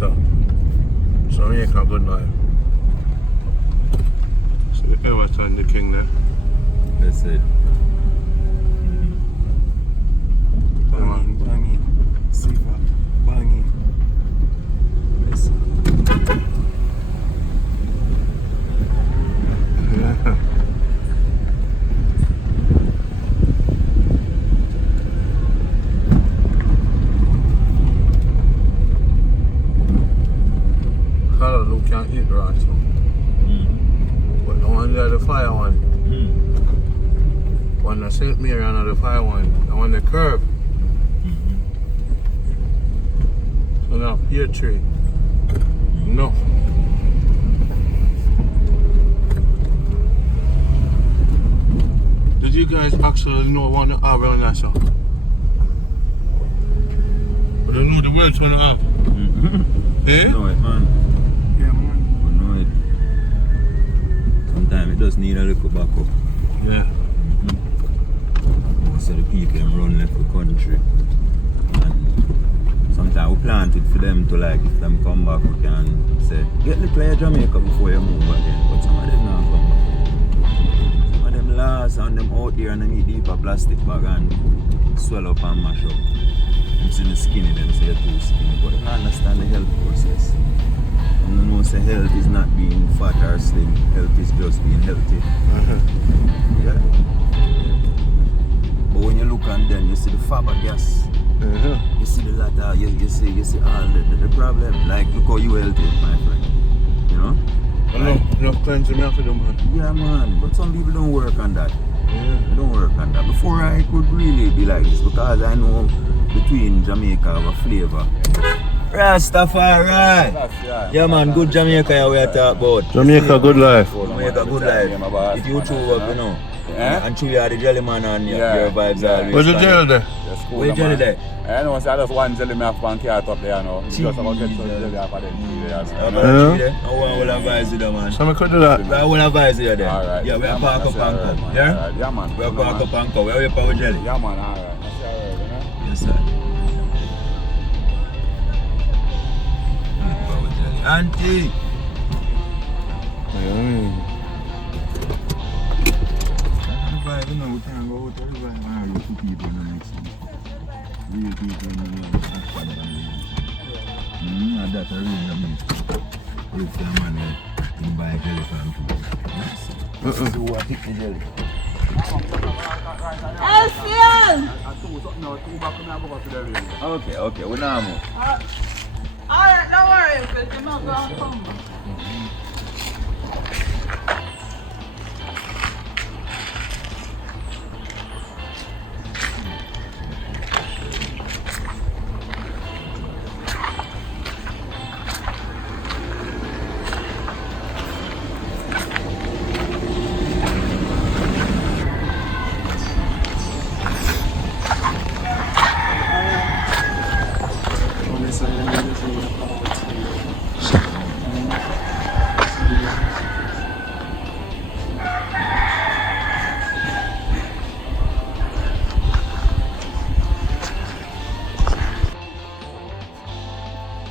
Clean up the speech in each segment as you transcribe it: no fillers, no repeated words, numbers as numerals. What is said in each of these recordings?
So Jamaica good life. So the Everton, the king there. That's it. Banging, Sifa, banging. Listen. Yeah. Hello, can eat right. But the one there, the fire one. One the St. Mary and the fire one, the one the curb. So now, pear tree. No. Did you guys actually know what the have around that song? But I know the words when I have. Eh? Know it, man. Yeah, man. I know it. Sometimes it does need a little backup. Yeah. Most of the people them run left the country. And sometimes we plant it for them to like, if them come back we can say, get the player Jamaica before you move again. But some of them not come back. Some of them last and them out here and them eat deeper plastic bag and swell up and mash up. Them see the skinny, them say you're too skinny. But they don't understand the health process. And they know say health is not being fat or slim. Health is just being healthy. Yeah. But when you look on them, you see the fiber gas. You see the latter, you see all the problem. Like, look how you healthy, my friend. You know? Enough cleansing me after them, man. Yeah, man. But some people don't work on that. Yeah. They don't work on that. Before I could really be like this, because I know between Jamaica have a flavor. Rastafari! Yeah, man, good Jamaica we are talking about. Jamaica good life. Jamaica good life. If you chew up, you know. And chew you are the jelly man and your vibes are always. Where's the jail there? Where's the jelly there? I know, so I just one jelly me have one cat up there now. Just about to get some jelly up there. I will advise you there, man. So I could do that. I will advise you there. Alright. Yeah, we are park up and come. Yeah? Yeah, man. We are park up and come. We are waiting for jelly. Yeah, man. Alright. Yes, sir. Auntie! You know, we can't go out to the vibe and you two people in the next one. Real people in the action than and that's a real mean. If the man will buy jelly from people. Yes. So what pick the jelly? Okay, we now move. Alright, don't worry, because you're not going to come.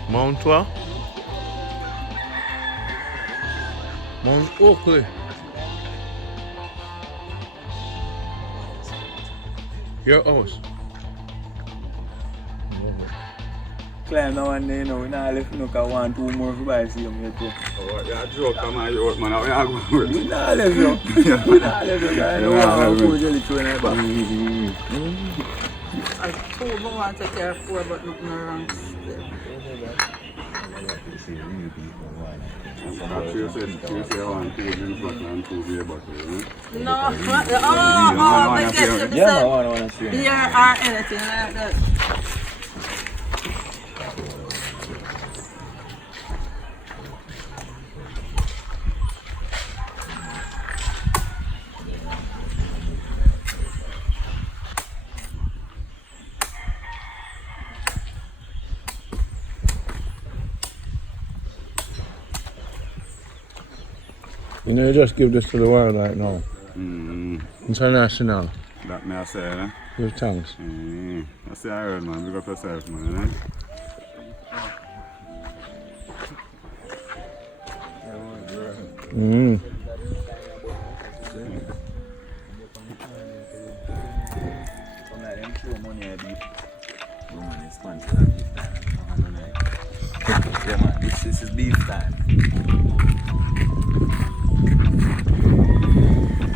Mount what? Mount Oakley. Your house. Climb now and then, you know, we not left no car 1, 2 more for buy see him here too. Oh, yeah, joke, come on, you man. How are you going? We not left no. We not left no. I don't want to go jelly to any back. I told me I want to take care of 4, but nothing wrong. No, they get to the beer or anything like that. You know, you just give this to the world right now. International. That may I say, eh? Give thanks. I say I heard, man. Big up yourself, man. Mm. Come like them show money a beef. No man is sponsor that beef time. Yeah man, this is beef time.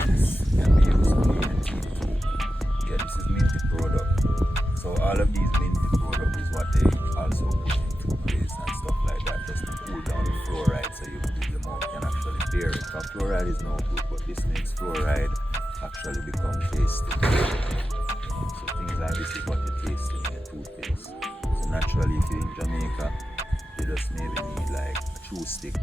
This can be used for meat too. Yeah, this is minty product. So all of these minty product is what they also put in toothpaste and stuff like that, just to cool down the fluoride so the mouth can actually bear it. Because fluoride is no good, but this makes fluoride actually become tasty. So things like this is what you taste in your toothpaste. So naturally, if you're in Jamaica, you just maybe need like a chew stick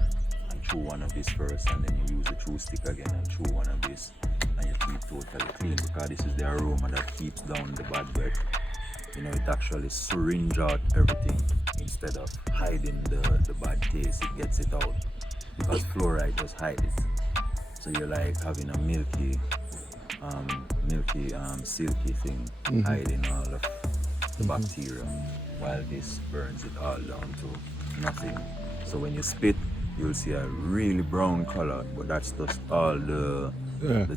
and chew one of this first, and then you use the chew stick again and chew one of this, and your teeth totally clean, because this is the aroma that keeps down the bad breath. You know, it actually syringe out everything instead of hiding the bad taste. It gets it out because fluoride just hides it. So you're like having a milky, silky thing hiding all of the bacteria, while this burns it all down to nothing. So when you spit, you'll see a really brown color, but that's just all the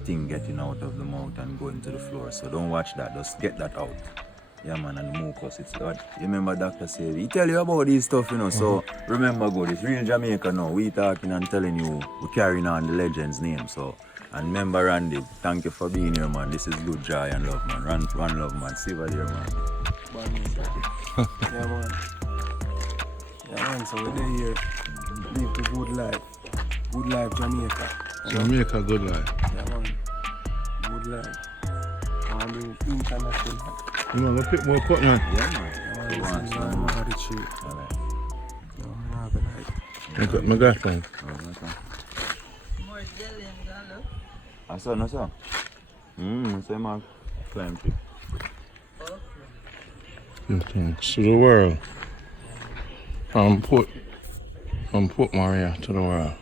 thing getting out of the mouth and going to the floor. So don't watch that, just get that out. Yeah man, and the mucus, it's good. You remember doctor said, he tell you about this stuff, you know, so remember good, it's real Jamaica now. We talking and telling you, we carrying on the legend's name, so. And remember Randy, thank you for being here man. This is good joy and love man. Run love man, see you there man. Yeah man. Yeah man, so we're here. Live the good life. Good life Jamaica. Jamaica, good life. Yeah man. Good life. And international. You know, we'll pick more cotton. Yeah man. You want some? Alright. My girlfriend. More jelly and gala. I saw no sir. Say my climb tree. To the world. From Port Maria to the world.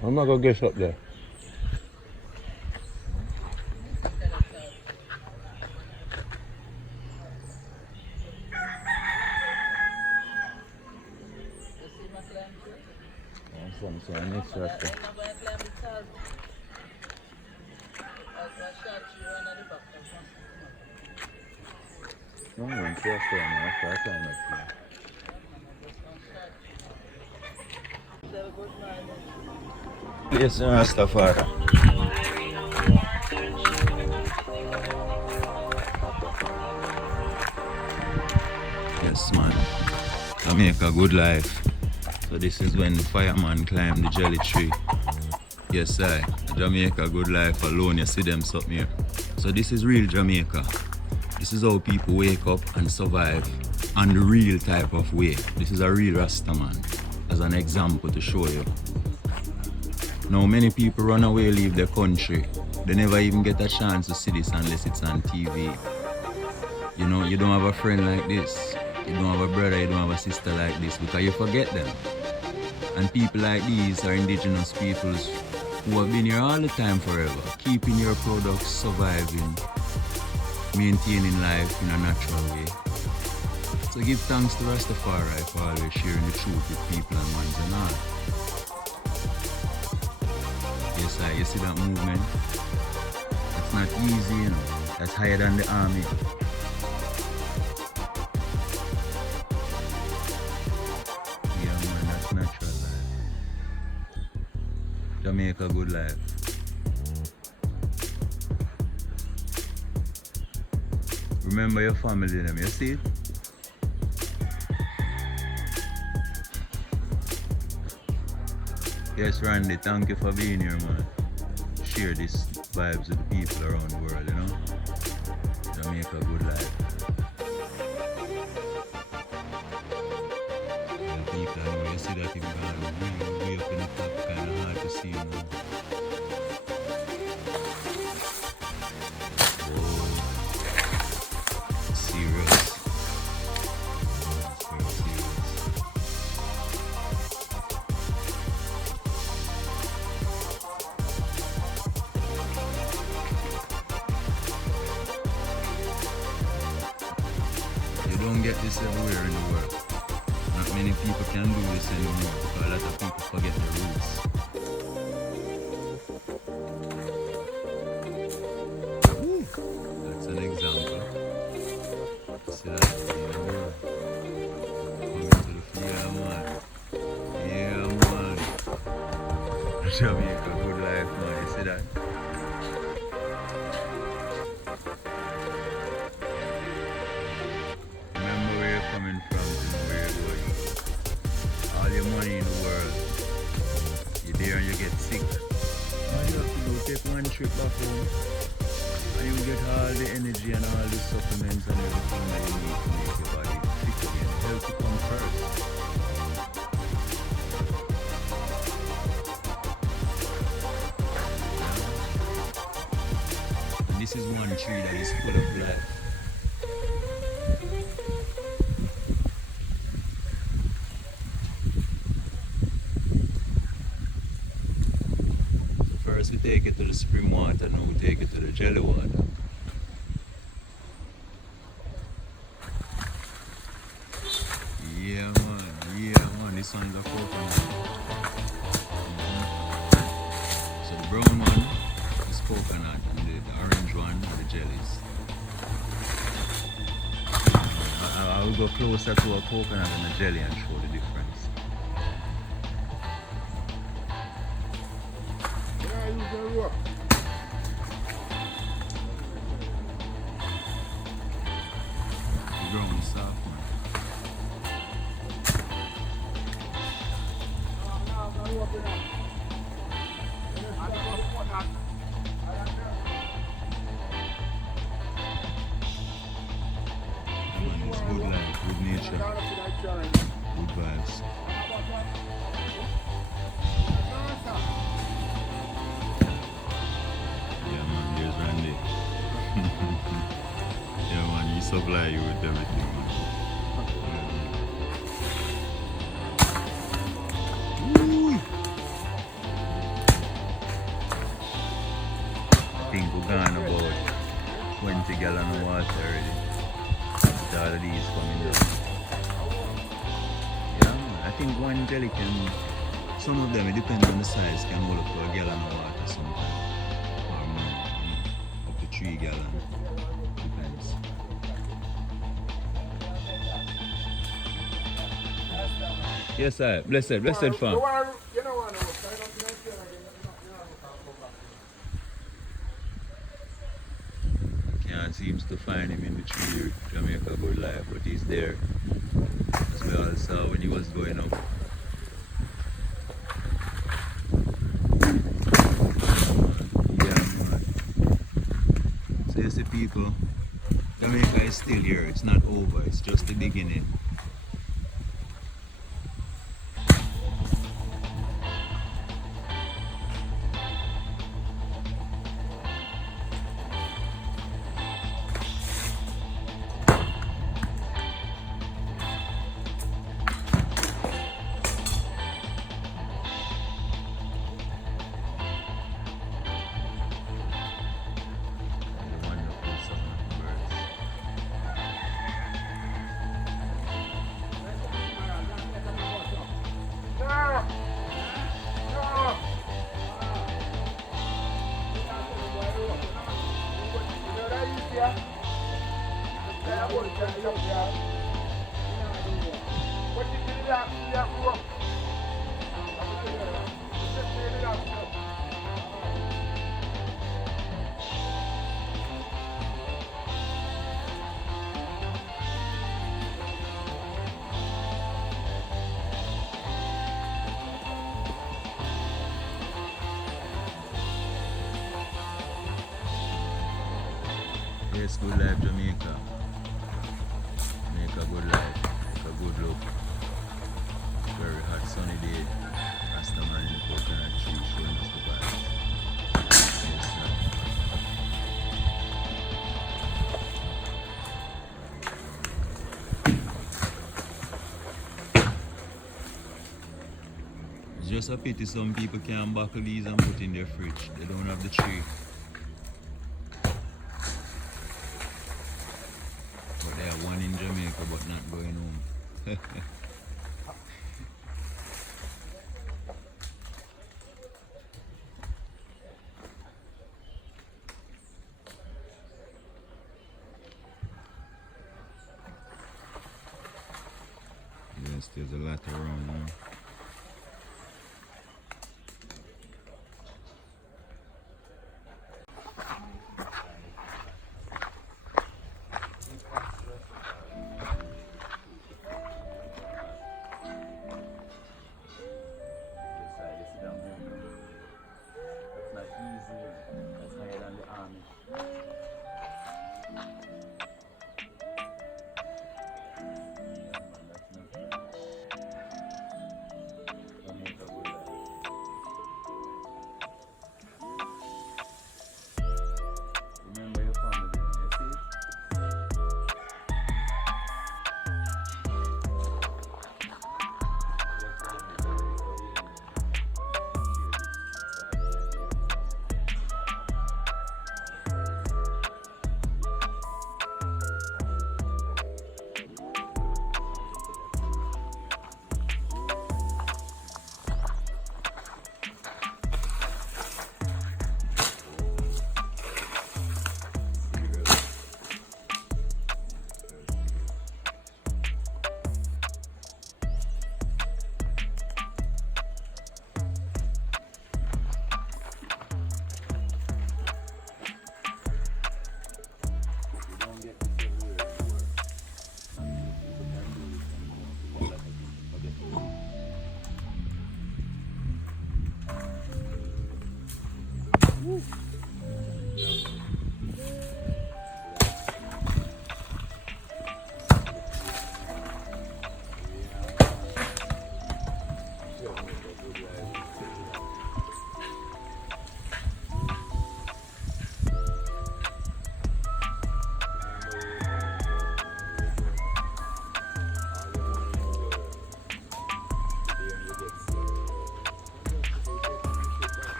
I'm not gonna get up there. So next Rasta. No, I'm just Yes, Rastafari. Yes, man. Jamaica, good life. So this is when the fireman climbed the jelly tree. Yes, sir. Jamaica, good life alone. You see them something here. So this is real Jamaica. This is how people wake up and survive on the real type of way. This is a real Rasta man, as an example to show you. Now many people run away, leave their country. They never even get a chance to see this unless it's on TV. You know, you don't have a friend like this. You don't have a brother, you don't have a sister like this, because you forget them. And people like these are indigenous peoples who have been here all the time forever, keeping your products surviving, maintaining life in a natural way. So give thanks to Rastafari for always sharing the truth with people and minds and all. Yes, sir, you see that movement? That's not easy, you know. That's higher than the army. Yeah, man, that's natural life. Jamaica, good life. Remember your family, them, you see it? Yes, Randy, thank you for being here, man. Share these vibes with the people around the world, you know? Jamaica, good life. And people, I know you see that you've gone way up in the top, kind of hard to don't get this everywhere in the world. Not many people can do this anymore because a lot of people forget their roots. That's an example. See that? Coming to the yeah, man. Yeah, man. Jamaica, good life, man. You see that? Remember where you're coming from and where you're going. All your money in the world, you're there and you get sick. All you have to do is take one trip back home and you get all the energy and all the supplements and everything that you need to make your body fit again. Health to come first. And this is one tree that is full of life. First we take it to the spring water, now we take it to the jelly water. Yeah man, this one's a coconut. So the brown one is coconut and the orange one are the jellies. I will go closer to a coconut and a jelly and show the difference. The ground is soft, man. It's good life, good nature, good vibes. Yeah man, there's Randy. Yeah man, he supply you with everything, man. Ooh. I think we're gone about 20 gallons of water already. With all of these coming down. Yeah man, I think one jelly can, some of them, it depends on the size, can hold up to a gallon of water sometimes. Or more, up to 3 gallons. Depends. Yes sir, blessed fam. Can't seem to find him in the tree, Jamaica good life, but he's there. As we all saw when he was going up. Yeah man. So you see people, Jamaica is still here, it's not over, it's just the beginning. Yes, good life Jamaica. Make a good life, make a good look. Very hot sunny day. Rasta man in the coconut tree showing us the vibes. Yes, sir. It's just a pity some people can't buckle these and put in their fridge. They don't have the tree. But they have one born in Jamaica but not going home. Yes, there's a lot around now.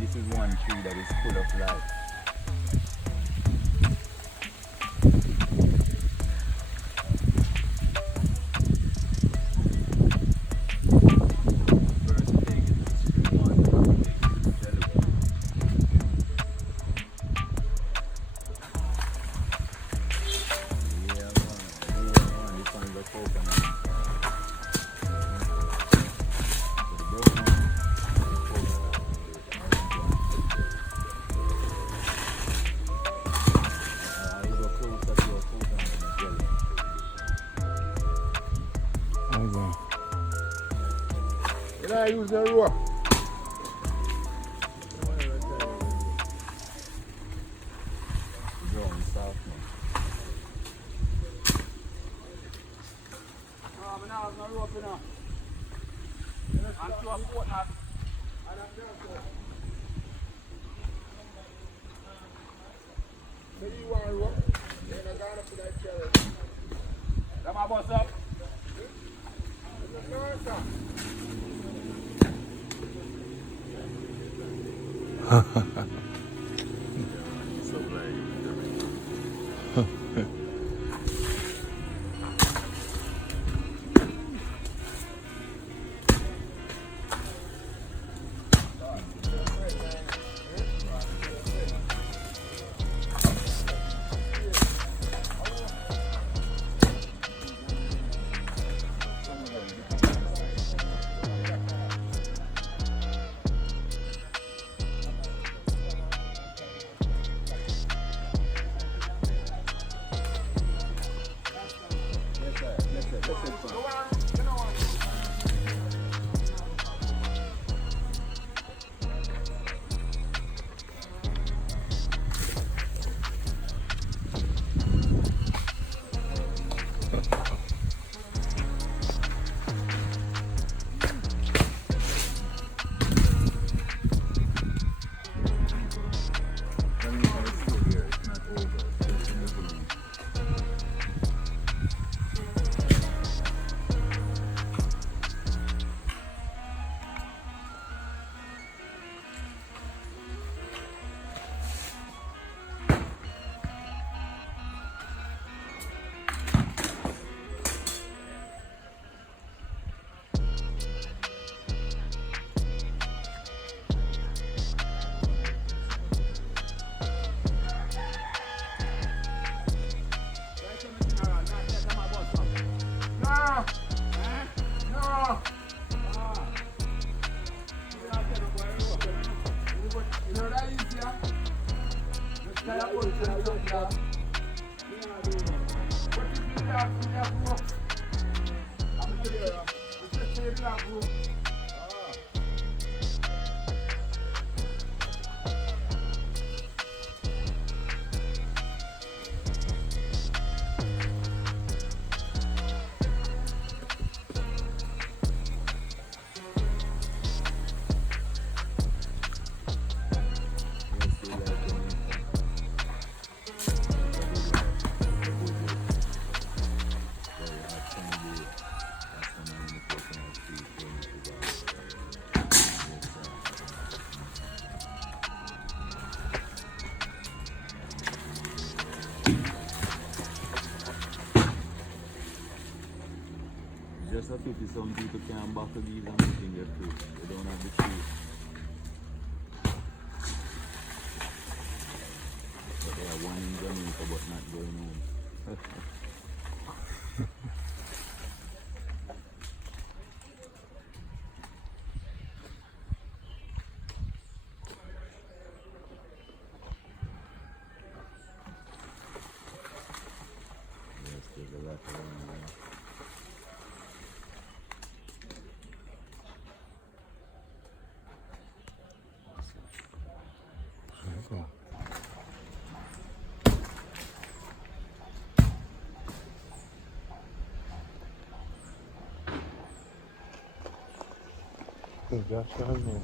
This is one tree that is full of life. I use the rope. Just a pity some people can't buckle these and put in their food. They don't have the shoes. But they are one in Jamaica but not going home. Yes, there's a lot around there. That's what I know.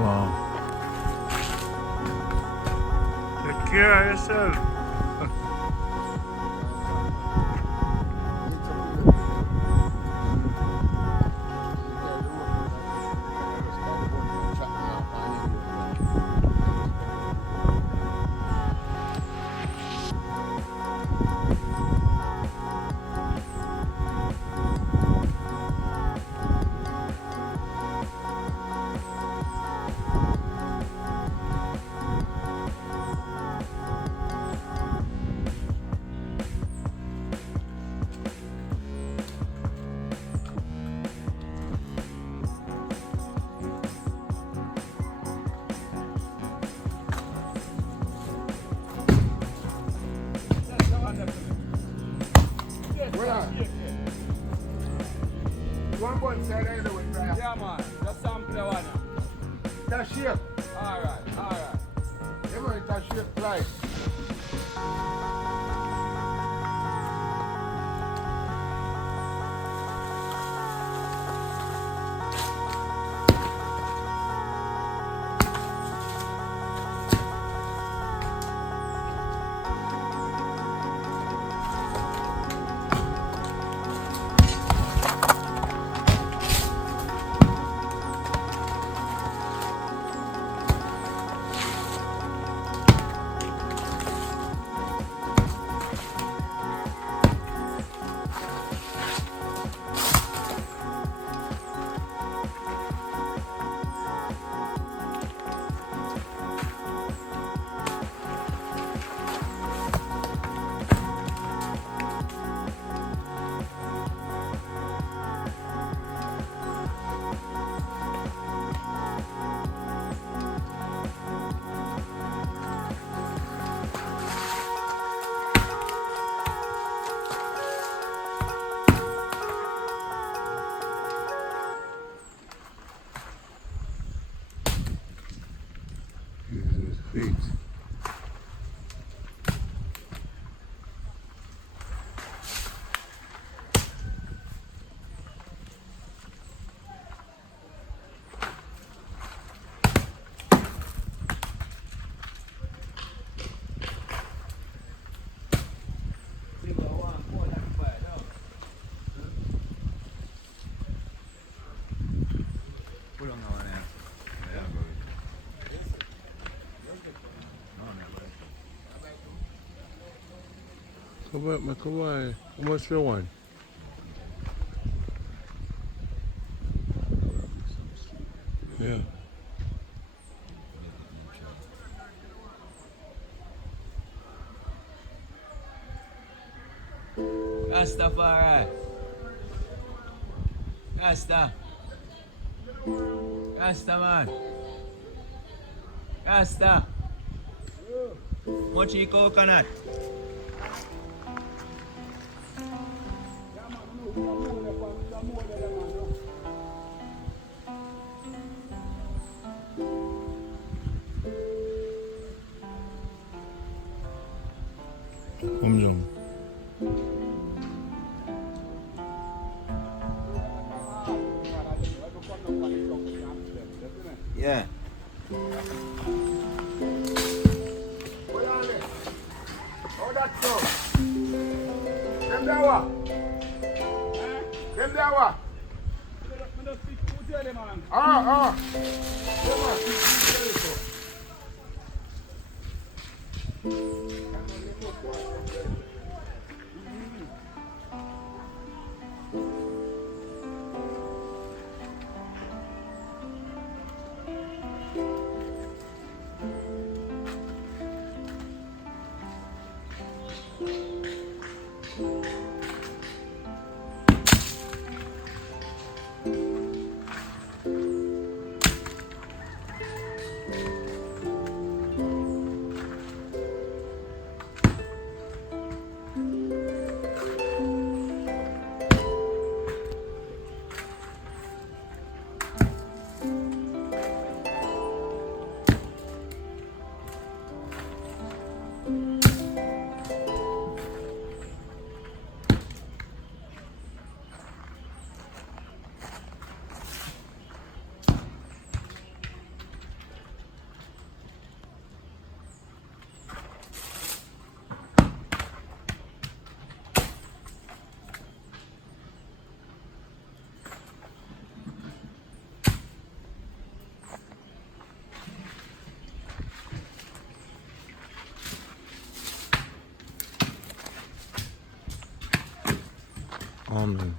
Wow. Take care of yourself. One button side anyway, right? Yeah, man. Just sample the one. That shape. Alright. You know that shape like. Feet. Pull on the one there. Yeah, Come on, come on. How much for one? Yeah. Rastafari. Rasta. Rasta, man. Rasta. Mochi coconut. Yeah. How that so? Them there what? Them there what? Ah. Come on. Amen.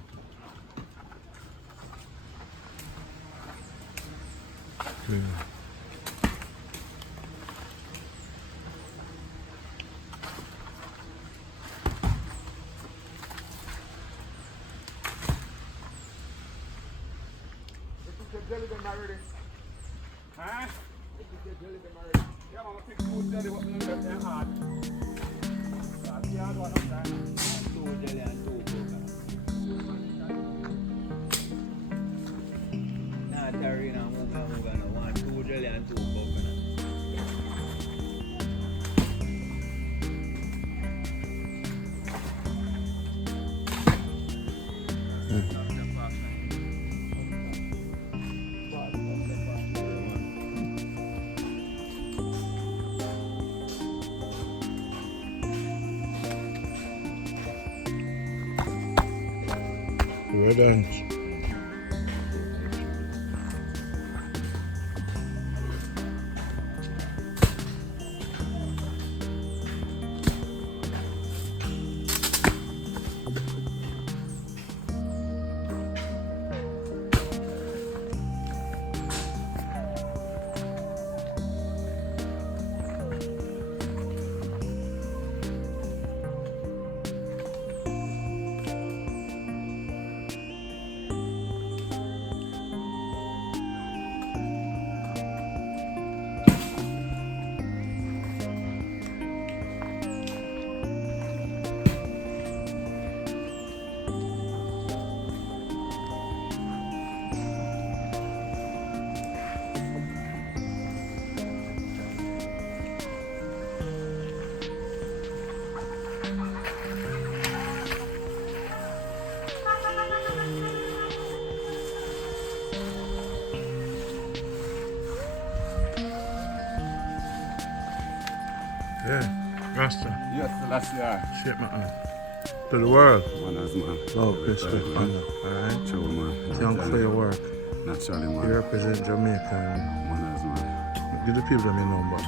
Jelly them already. Huh? Jelly them already. Yeah, man, I pick food jelly, what we left them hard. That's hard one up there. Two jelly and two coconut. Nah, Tarina, Muga, no. One, two jelly and two coconut. Red ants. Yeah, Rasta. Yes, that's yeah. Shit, man. To the world. Manners, man. Love, respect, honor. Alright? True, man. Thank you for your work. Naturally, man. You represent Jamaica. Manners, man. Give the people them your number.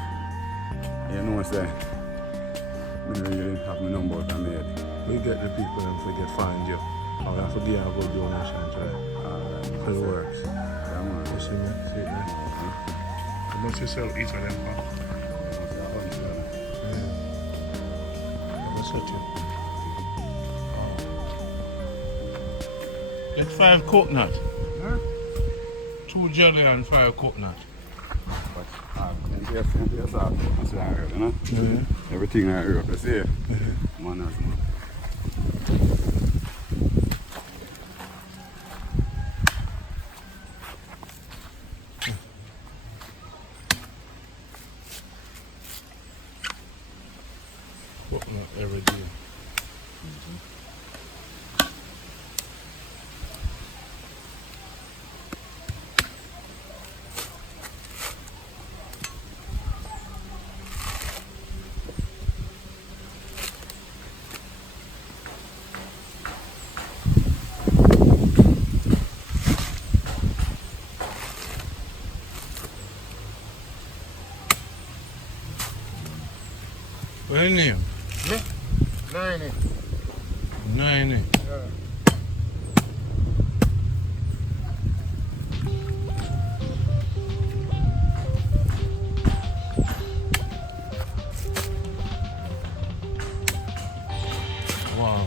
You know what I'm saying? I don't really have my number out of my head. We get the people them to get find you. Or have to give a good donation, right? For the works. Yeah, man. You see me? See it there? How much you sell each of them for? What's that you? It's 5 coconut. Huh? 2 jelly and 5 coconut. But yes, that's what I heard, you know? Everything I heard, you see? Man has man. Coconut every day. What's your name? 90. 90. Wow.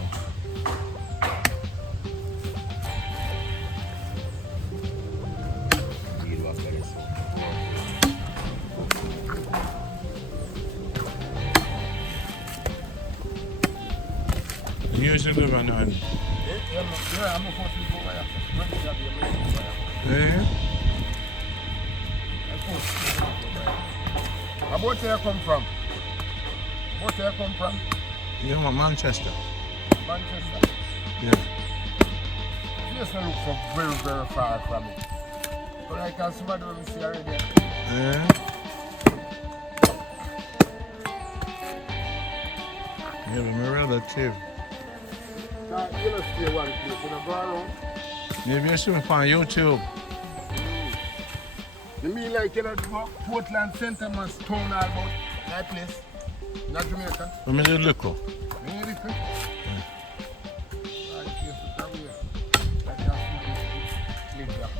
You used to live on island? Yeah, I'm a 40 go Yeah. About where you come from? What where you come from? Yeah, I'm Manchester. Manchester. Yeah. You just look for very, very far from it. But I can see what we see already. Yeah. Yeah, but my relative. You don't stay one place, you don't go around. Maybe you see me on YouTube. You mean like you know Portland Center must town all about that place? Not Jamaica? Let me just look up. You need it? Right here, come here. Like that, live there.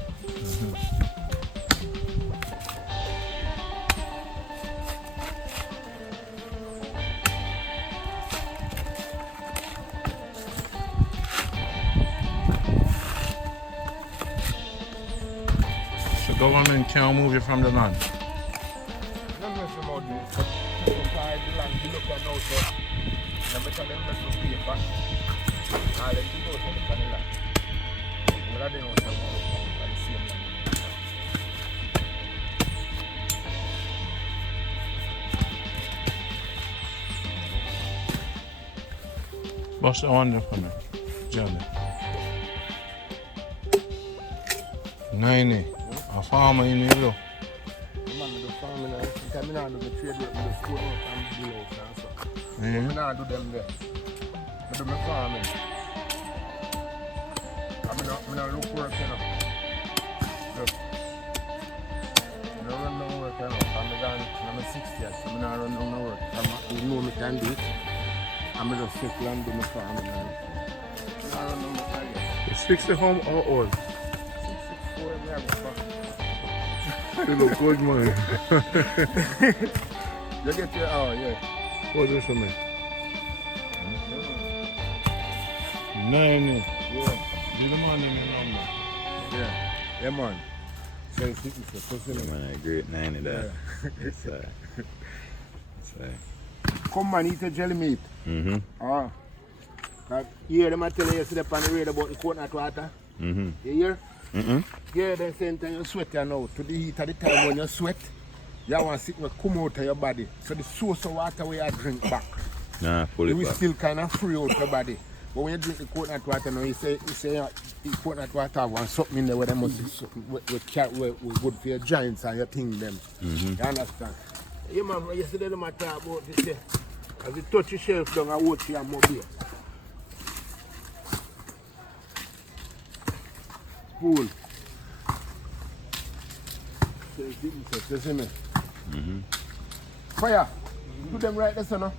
So government can't move you from the land. Don't mess about this. Compare the land, you look at now, so now better them mess with paper. I'll let you go to the land. Well, I didn't want to go to the same land. What's the one for me? Johnny. 90. A farmer in here, look. The man with the farming, because I don't do the trade work with the school and the below and stuff. I Yeah. don't do them there. I do my farming. I don't look work, you know. Look. I don't run no work, you know. I'm 60 years, so I don't run no work. You know me can do it. I'm just sit and do my farming. I don't know my career. It's 60 home or old? 64, I have a farm. You look good, man. You get your, oh yeah. What's this for me? 90. Yeah. Give the money in the number. Yeah. Yeah, man. So it's Man, a great 90 there. It's come man, eat a jelly meat. Mm-hmm. You hear them tell you yesterday on the radio about the coconut water? Mm-hmm. You hear? Mm-hmm. Yeah, then same time you sweat you know. To the heat at the time when you sweat, you want to sit and come out of your body. So the source of water where you drink back. Nah, pull You it will back. still kind of free out your body. But when you drink the coconut water now, you say the coconut water have something in there where they must be something we good for your joints and your thing them. You understand? You man, yesterday them talk about this here. As you touch your shelf down and watch your mobile. Spoon. You see me? Fire. Do them right there, son.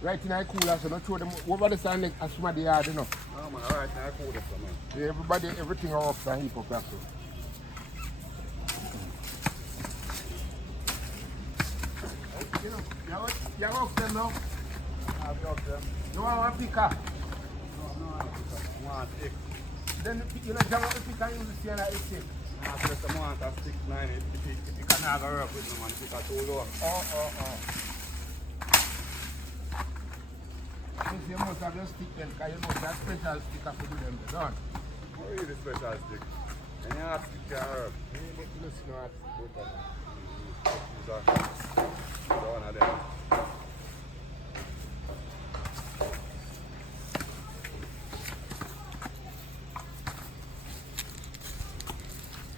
Right in the cooler, so don't throw them over the sand like as much the yard, you know. No, man, alright, I call it, man. Yeah, everybody, everything are off the heap of that. You know, you're off them now. I'll be off them. You want one picker? No, I want to take. Then you know, jam up the pick and use the steel like this thing. Just a month of 6, 9, if you can have a work with them and pick a too low. If you must have your stick then, because you must have special stick to do them done. What is the special stick? And you have stick can herb. But you don't see no hard stick both of them. These are one of them.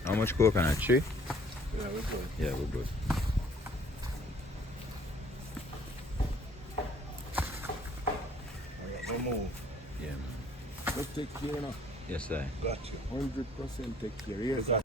How much coconut? 3? Yeah, we're good. Yeah, we're good. No move. Yeah, man. Just take care now. Yes, sir. Got you. 100% take care. Yes, sir.